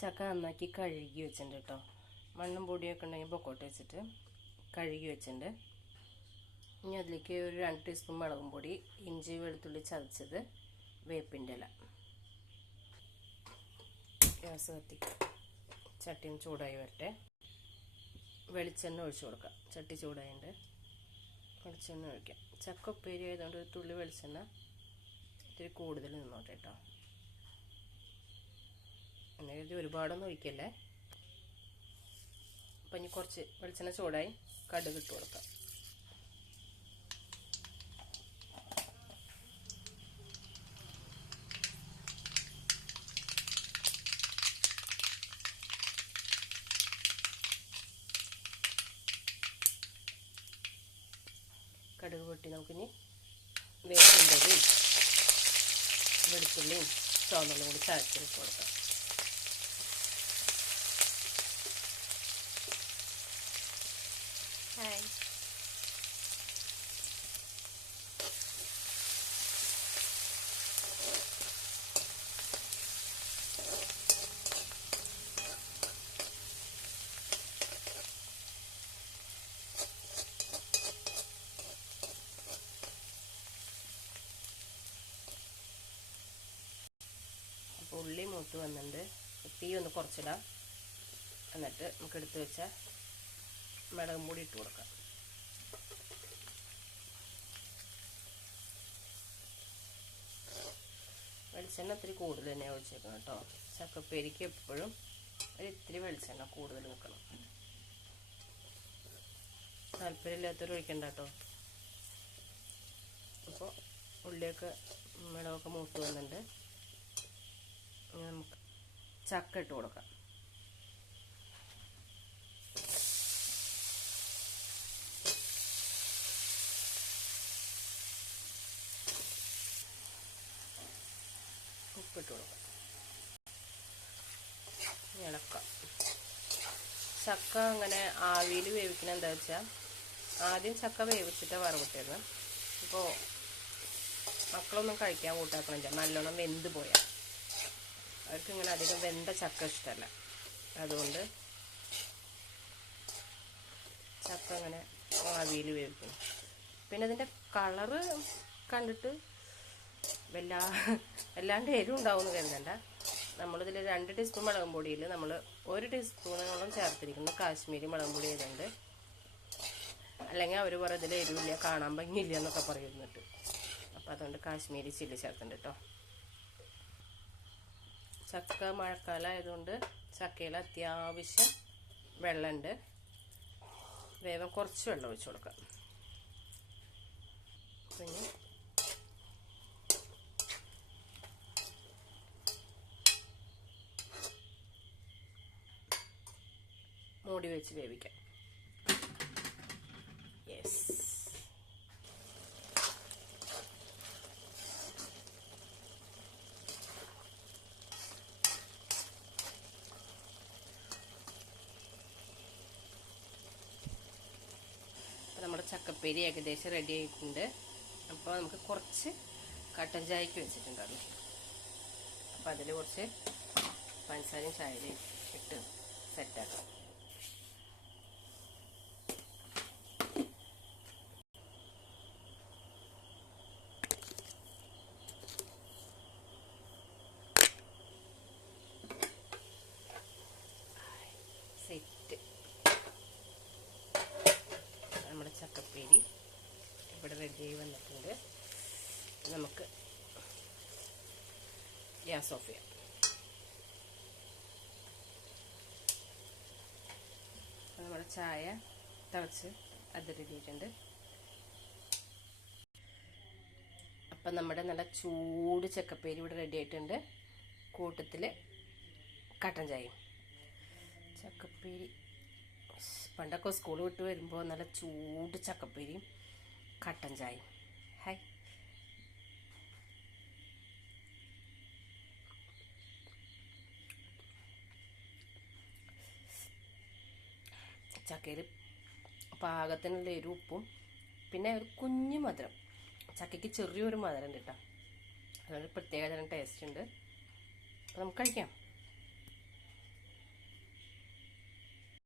ചക്ക നന്നാക്കി കഴുകി വെച്ചിട്ടുണ്ട് കേട്ടോ. മണ്ണും പൊടിയൊക്കെ ഉണ്ടെങ്കിൽ പൊക്കോട്ട് വെച്ചിട്ട് കഴുകി വെച്ചിട്ടുണ്ട്. ഇനി അതിലേക്ക് ഒരു 2 ടീസ്പൂൺ മുളകും പൊടി, ഇഞ്ചി വെളുത്തുള്ളി ചതച്ചത്, വേപ്പിൻ്റെ ഇല. ഗ്യാസ് കത്തിക്കുക. ചട്ടിയും ചൂടായി വരട്ടെ. വെളിച്ചെണ്ണ ഒഴിച്ചു കൊടുക്കാം. ചട്ടി ചൂടായിട്ടുണ്ട്. വെളിച്ചെണ്ണ ഒഴിക്കാം. ചക്ക ഉപ്പേരി ആയതുകൊണ്ട് ഒരു തുള്ളി വെളിച്ചെണ്ണ ഇത്തിരി കൂടുതൽ നിന്നോട്ടെ കേട്ടോ. എന്നെങ്കിൽ ഒരുപാടൊന്നും ഒഴിക്കല്ലേ. അപ്പം ഇനി കുറച്ച് വെളിച്ചെണ്ണ ചൂടായി കടുക് ഇട്ട് കൊടുക്കാം. കടുക് പൊട്ടി നമുക്കിനി വേപ്പിൻ്റെതും വെളുത്തുള്ളിയും ചുവന്നുള്ളിയും കൂടി ചതച്ചിട്ട് കൊടുക്കാം. ഉള്ളി മൂത്ത് വന്നിട്ടുണ്ട്. തീ ഒന്ന് കുറച്ചിടാം. എന്നിട്ട് നമുക്ക് എടുത്ത് വെച്ച മുളകും പൊടി ഇട്ട് കൊടുക്കാം. വെളിച്ചെണ്ണ ഇത്തിരി കൂടുതൽ തന്നെ ഒഴിച്ചേക്കണം കേട്ടോ. ചക്കപ്പേരിക്ക് എപ്പോഴും ഇത്തിരി വെളിച്ചെണ്ണ കൂടുതൽ നിൽക്കണം. താല്പര്യമില്ലാത്തവർ ഒഴിക്കണ്ട കേട്ടോ. അപ്പോൾ ഉള്ളിയൊക്കെ മുളകൊക്കെ മൂത്ത് വന്നിട്ടുണ്ട്. നമുക്ക് ചക്ക ഇട്ട് കൊടുക്കാം. ഉപ്പിട്ട് കൊടുക്കാം. ഇളക്കാം. ചക്ക അങ്ങനെ ആവിയിൽ വേവിക്കണം. എന്താ വെച്ചാൽ ആദ്യം ചക്ക വേവിച്ചിട്ട് വറവിട്ടിരുന്നു. ഇപ്പോൾ മക്കളൊന്നും കഴിക്കാൻ കൂട്ടാക്കണില്ല. നല്ലോണം വെന്ത് പോയാൽ അവർക്ക് ഇങ്ങനെ അധികം വെന്ത ചക്ക ഇഷ്ടമല്ല. അതുകൊണ്ട് ചക്ക അങ്ങനെ ആവിയിൽ വേവിക്കണം. പിന്നെ അതിൻ്റെ കളറ് കണ്ടിട്ട് വല്ലാണ്ട് എരിവ് ഉണ്ടാവുമെന്ന് കരുതണ്ട. നമ്മളിതിൽ 2 ടീസ്പൂൺ മുളകും പൊടിയിൽ നമ്മൾ 1 ടീസ്പൂണോളം ചേർത്തിരിക്കുന്നു കാശ്മീരി മുളകും പൊടി ചെയ്തുകൊണ്ട്. അല്ലെങ്കിൽ അവർ പറയും ഇതിൽ എരിവില്ല, കാണാൻ ഭംഗിയില്ല എന്നൊക്കെ പറയുന്നിട്ട്. അപ്പോൾ അതുകൊണ്ട് കാശ്മീരി ചില്ലി ചേർത്തിട്ടുണ്ട് കേട്ടോ. ചക്ക മഴക്കാലം ആയതുകൊണ്ട് ചക്കയിൽ അത്യാവശ്യം വെള്ളമുണ്ട്. വേഗം കുറച്ച് വെള്ളം ഒഴിച്ചു കൊടുക്കാം. പിന്നെ മൂടി വെച്ച് വേവിക്കാം. യെസ്. നമ്മുടെ ചക്കപ്പേരി ഏകദേശം റെഡി ആയിട്ടുണ്ട്. അപ്പോൾ നമുക്ക് കുറച്ച് കട്ടൻ ചായക്ക് വെച്ചിട്ടുണ്ടായിരുന്നു. അപ്പോൾ അതിൽ കുറച്ച് പഞ്ചസാരയും ചായയും ഇട്ട് സെറ്റാക്കാം. സെറ്റ്. നമ്മുടെ ചക്കപ്പേരി ഇവിടെ റെഡിയായി വന്നിട്ടുണ്ട്. നമുക്ക് ഗ്യാസ് ഓഫ് ചെയ്യാം. നമ്മുടെ ചായ തിളച്ച് അത് റെഡിയായിട്ടുണ്ട്. അപ്പം നമ്മുടെ നല്ല ചൂട് ചക്കപ്പേരി ഇവിടെ റെഡി ആയിട്ടുണ്ട്. കൂട്ടത്തിൽ കട്ടൻ ചായയും. ചക്കപ്പേരി പണ്ടൊക്കെ സ്കൂൾ വിട്ട് വരുമ്പോൾ നല്ല ചൂട് ചക്കപ്പേരിയും കട്ടൻ ചായയും. ഹായ്. ചക്കയിൽ പാകത്തിനുള്ള ഒരു ഉപ്പും പിന്നെ ഒരു കുഞ്ഞു മധുരം. ചക്കയ്ക്ക് ചെറിയൊരു മധുരം ഉണ്ട് കേട്ടോ. അതുകൊണ്ട് പ്രത്യേക തരം ടേസ്റ്റ് ഉണ്ട്. അപ്പോൾ നമുക്ക് കഴിക്കാം.